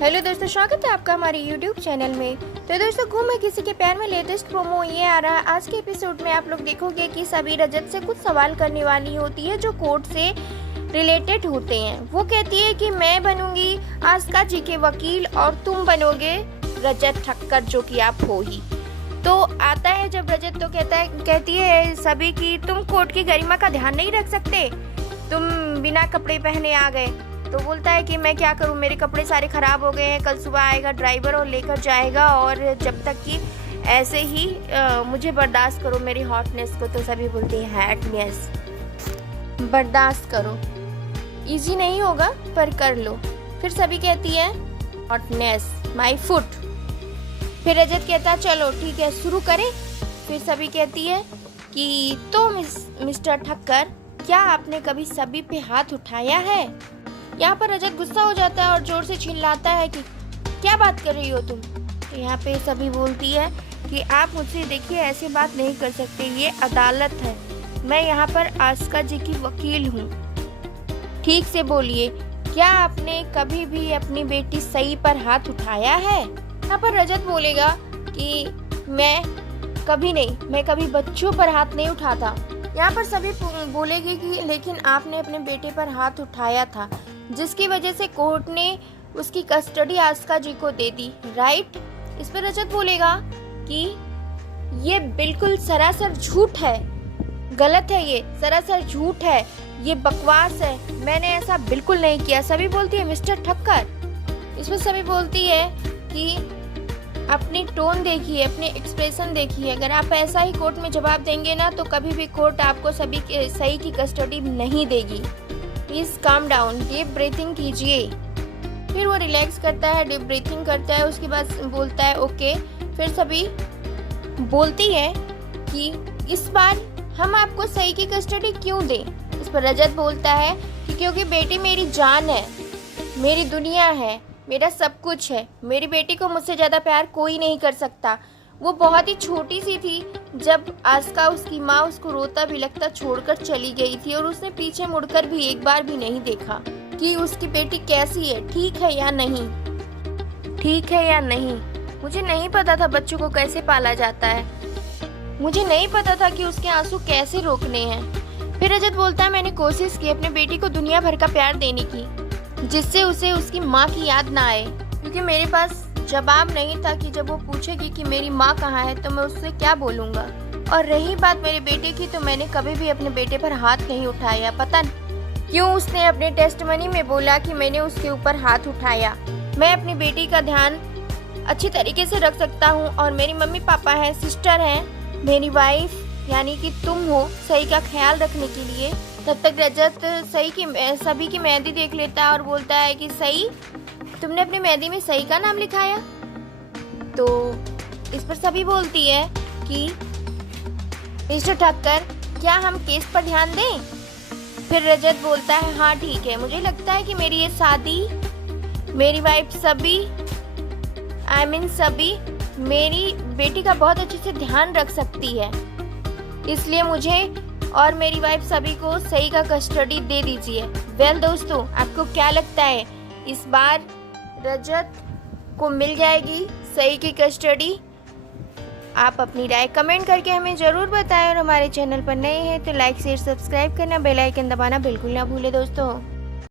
Hello दोस्तों, स्वागत है आपका हमारे यूट्यूब चैनल में। तो दोस्तों, घूमे किसी के प्यार में लेटेस्ट प्रोमो ये आ रहा है। आज के एपिसोड में आप लोग देखोगे कि सभी रजत से कुछ सवाल करने वाली होती है जो कोर्ट से रिलेटेड होते हैं। वो कहती है कि मैं बनूंगी आस्का जी के वकील और तुम बनोगे रजत ठक्कर, जो कि आप हो ही। तो आता है जब रजत तो कहती है सभी की तुम कोर्ट की गरिमा का ध्यान नहीं रख सकते, तुम बिना कपड़े पहने आ गए। तो बोलता है कि मैं क्या करूं, मेरे कपड़े सारे खराब हो गए हैं, कल सुबह आएगा ड्राइवर और लेकर जाएगा, और जब तक कि ऐसे ही मुझे बर्दाश्त करो मेरी हॉटनेस को। तो सभी बोलती है हैटनेस, बर्दाश्त करो, इजी नहीं होगा पर कर लो। फिर सभी कहती है हॉटनेस माय फुट। फिर रजत कहता चलो ठीक है शुरू करें। फिर सभी कहती है कि तो मिस्टर ठक्कर, क्या आपने कभी सभी पे हाथ उठाया है? यहाँ पर रजत गुस्सा हो जाता है और जोर से चिल्लाता है कि क्या बात कर रही हो तुम। तो यहाँ पे सभी बोलती है कि आप मुझसे देखिए ऐसी बात नहीं कर सकते, ये अदालत है, मैं यहाँ पर आस्का जी की वकील हूँ, ठीक से बोलिए, क्या आपने कभी भी अपनी बेटी सई पर हाथ उठाया है? यहाँ पर रजत बोलेगा कि मैं कभी नहीं, मैं कभी बच्चों पर हाथ नहीं उठाता। यहाँ पर सभी बोलेगी कि लेकिन आपने अपने बेटे पर हाथ उठाया था, जिसकी वजह से कोर्ट ने उसकी कस्टडी आस्का जी को दे दी, राइट? इस पर रजत बोलेगा कि ये बिल्कुल सरासर झूठ है, गलत है, ये सरासर झूठ है, ये बकवास है, मैंने ऐसा बिल्कुल नहीं किया। सभी बोलती है मिस्टर ठक्कर। इसमें सभी बोलती है कि अपनी टोन देखिए, अपने एक्सप्रेशन देखिए, अगर आप ऐसा ही कोर्ट में जवाब देंगे ना तो कभी भी कोर्ट आपको सही की कस्टडी नहीं देगी। Please calm down, deep breathing कीजिए। फिर वो रिलैक्स करता है, डीप ब्रीथिंग करता है, उसके बाद बोलता है ओके। फिर सभी बोलती है कि इस बार हम आपको सही की कस्टडी क्यों दें? इस पर रजत बोलता है कि क्योंकि बेटी मेरी जान है, मेरी दुनिया है, मेरा सब कुछ है, मेरी बेटी को मुझसे ज़्यादा प्यार कोई नहीं कर सकता। वो बहुत ही छोटी सी थी जब आस्का, उसकी माँ, उसको रोता बिलखता छोड़कर चली गई थी और उसने पीछे मुड़कर भी एक बार भी नहीं देखा कि उसकी बेटी कैसी है, ठीक है या नहीं, ठीक है या नहीं। मुझे नहीं पता था बच्चों को कैसे पाला जाता है, मुझे नहीं पता था कि उसके आंसू कैसे रोकने हैं। फिर रजत बोलता है मैंने कोशिश की अपने बेटी को दुनिया भर का प्यार देने की, जिससे उसे उसकी माँ की याद ना आए, क्योंकि मेरे पास जवाब नहीं था कि जब वो पूछेगी कि मेरी माँ कहाँ है तो मैं उससे क्या बोलूँगा। और रही बात मेरे बेटे की, तो मैंने कभी भी अपने बेटे पर हाथ नहीं उठाया। पता क्यों उसने अपने टेस्टमनी में बोला कि मैंने उसके ऊपर हाथ उठाया। मैं अपनी बेटी का ध्यान अच्छी तरीके से रख सकता हूँ, और मेरी मम्मी पापा हैं, सिस्टर हैं, मेरी वाइफ यानी कि तुम हो सही का ख्याल रखने के लिए। तब तक रजत सभी की मेहंदी देख लेता है और बोलता है कि सही, तुमने अपनी मेहंदी में सही का नाम लिखाया? तो इस पर सभी बोलती है कि मिस्टर ठक्कर, क्या हम केस पर ध्यान दें? फिर रजत बोलता है हाँ ठीक है, मुझे लगता है कि मेरी ये शादी, मेरी वाइफ सभी सभी मेरी बेटी का बहुत अच्छे से ध्यान रख सकती है, इसलिए मुझे और मेरी वाइफ सभी को सही का कस्टडी दे दीजिए। वेल दोस्तों, आपको क्या लगता है इस बार रजत को मिल जाएगी सही की कस्टडी? आप अपनी राय कमेंट करके हमें ज़रूर बताएं, और हमारे चैनल पर नए हैं तो लाइक शेयर सब्सक्राइब करना, बेल आइकन दबाना बिल्कुल ना भूलें दोस्तों।